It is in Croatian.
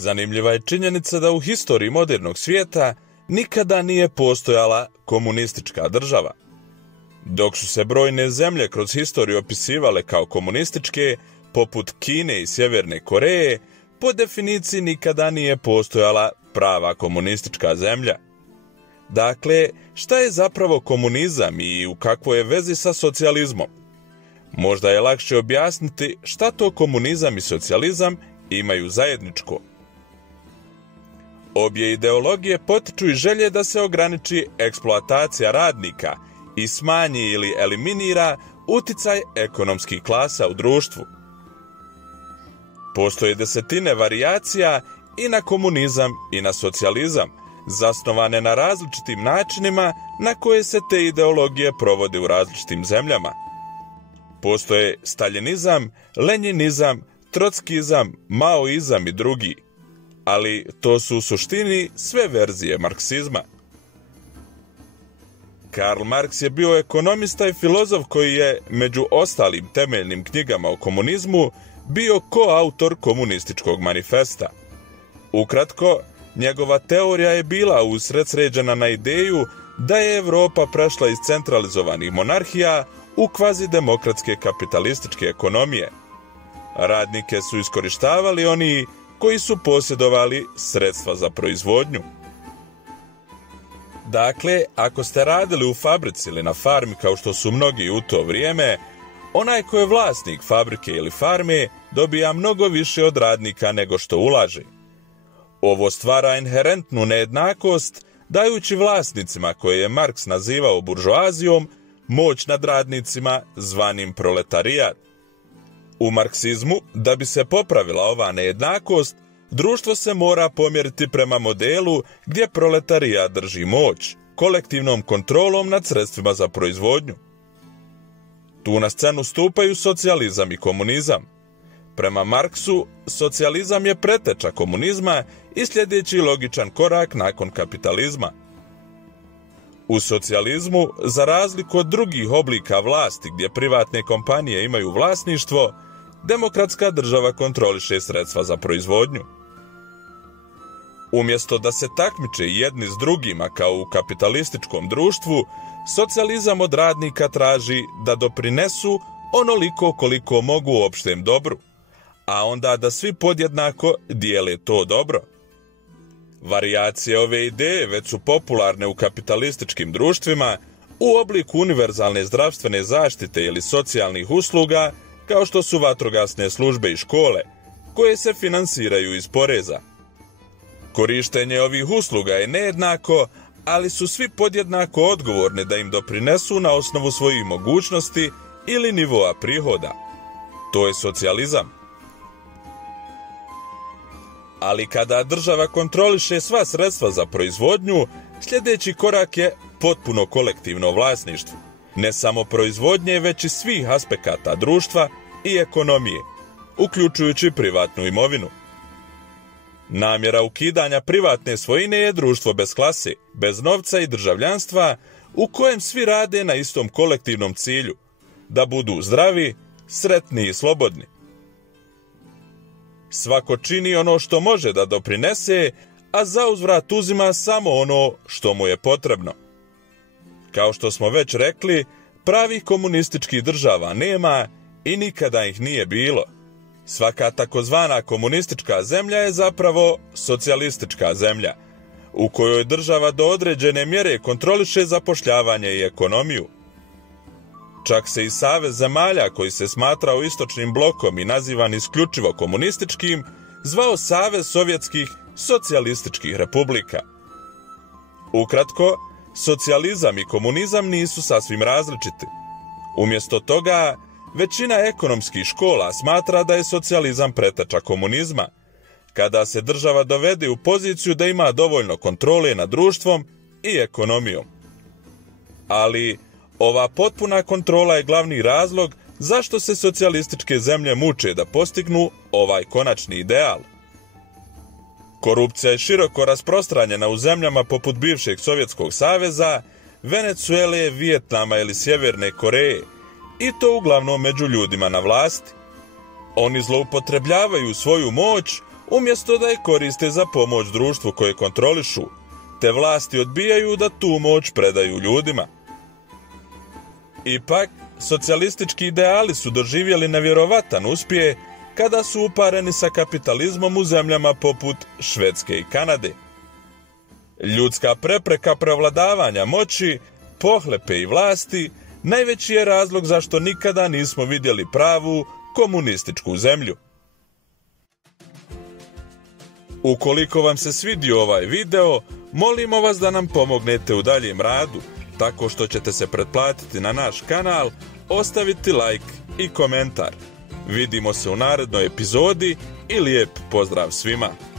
Zanimljiva je činjenica da u historiji modernog svijeta nikada nije postojala komunistička država. Dok su se brojne zemlje kroz historiju opisivale kao komunističke, poput Kine i Sjeverne Koreje, po definiciji nikada nije postojala prava komunistička zemlja. Dakle, šta je zapravo komunizam i u kakvoj je vezi sa socijalizmom? Možda je lakše objasniti šta to komunizam i socijalizam imaju zajedničko. Obje ideologije potiču iz želje da se ograniči eksploatacija radnika i smanji ili eliminira uticaj ekonomskih klasa u društvu. Postoje desetine varijacija i na komunizam i na socijalizam, zasnovane na različitim načinima na koje se te ideologije provode u različitim zemljama. Postoje staljinizam, lenjinizam, trockizam, maoizam i drugi, ali to su u suštini sve verzije marksizma. Karl Marx je bio ekonomista i filozof koji je, među ostalim temeljnim knjigama o komunizmu, bio koautor komunističkog manifesta. Ukratko, njegova teorija je bila usredsređena na ideju da je Evropa prešla iz centralizovanih monarhija u kvazidemokratske kapitalističke ekonomije. Radnike su iskorištavali oni koji su posjedovali sredstva za proizvodnju. Dakle, ako ste radili u fabrici ili na farmi kao što su mnogi u to vrijeme, onaj ko je vlasnik fabrike ili farme dobija mnogo više od radnika nego što ulaže. Ovo stvara inherentnu nejednakost, dajući vlasnicima koje je Marks nazivao buržoazijom moć nad radnicima zvanim proletarijat. U marksizmu, da bi se popravila ova nejednakost, društvo se mora pomjeriti prema modelu gdje proletarijat drži moć, kolektivnom kontrolom nad sredstvima za proizvodnju. Tu na scenu stupaju socijalizam i komunizam. Prema Marksu, socijalizam je preteča komunizma i sljedeći logičan korak nakon kapitalizma. U socijalizmu, za razliku od drugih oblika vlasti gdje privatne kompanije imaju vlasništvo, demokratska država kontroliše sredstva za proizvodnju. Umjesto da se takmiče jedni s drugima kao u kapitalističkom društvu, socijalizam od radnika traži da doprinesu onoliko koliko mogu opštem dobru, a onda da svi podjednako dijele to dobro. Varijacije ove ideje već su popularne u kapitalističkim društvima u obliku univerzalne zdravstvene zaštite ili socijalnih usluga, kao što su vatrogasne službe i škole, koje se finansiraju iz poreza. Korištenje ovih usluga je nejednako, ali su svi podjednako odgovorni da im doprinesu na osnovu svojih mogućnosti ili nivoa prihoda. To je socijalizam. Ali kada država kontroliše sva sredstva za proizvodnju, sljedeći korak je potpuno kolektivno vlasništvo. Ne samo proizvodnje, već i svih aspekata društva i ekonomije, uključujući privatnu imovinu. Namjera ukidanja privatne svojine je društvo bez klase, bez novca i državljanstva, u kojem svi rade na istom kolektivnom cilju, da budu zdravi, sretni i slobodni. Svako čini ono što može da doprinese, a zauzvrat uzima samo ono što mu je potrebno. Kao što smo već rekli, pravih komunističkih država nema i nikada ih nije bilo. Svaka takozvana komunistička zemlja je zapravo socijalistička zemlja, u kojoj država do određene mjere kontroliše zapošljavanje i ekonomiju. Čak se i Savez zemalja, koji se smatrao istočnim blokom i nazivan isključivo komunističkim, zvao Savez sovjetskih socijalističkih republika. Ukratko, socijalizam i komunizam nisu sasvim različiti. Umjesto toga, većina ekonomskih škola smatra da je socijalizam preteča komunizma, kada se država dovede u poziciju da ima dovoljno kontrole nad društvom i ekonomijom. Ali ova potpuna kontrola je glavni razlog zašto se socijalističke zemlje muče da postignu ovaj konačni ideal. Korupcija je široko rasprostranjena u zemljama poput bivšeg Sovjetskog saveza, Venecuele, Vijetnama ili Sjeverne Koreje, i to uglavnom među ljudima na vlasti. Oni zloupotrebljavaju svoju moć umjesto da je koriste za pomoć društvu koje kontrolišu, te vlasti odbijaju da tu moć predaju ljudima. Ipak, socijalistički ideali su doživjeli nevjerovatan uspjeh kada su upareni sa kapitalizmom u zemljama poput Švedske i Kanade. Ljudska prepreka prevladavanja moći, pohlepe i vlasti najveći je razlog zašto nikada nismo vidjeli pravu komunističku zemlju. Ukoliko vam se svidio ovaj video, molimo vas da nam pomognete u daljem radu, tako što ćete se pretplatiti na naš kanal, ostaviti like i komentar. Vidimo se u narednoj epizodi i lijep pozdrav svima!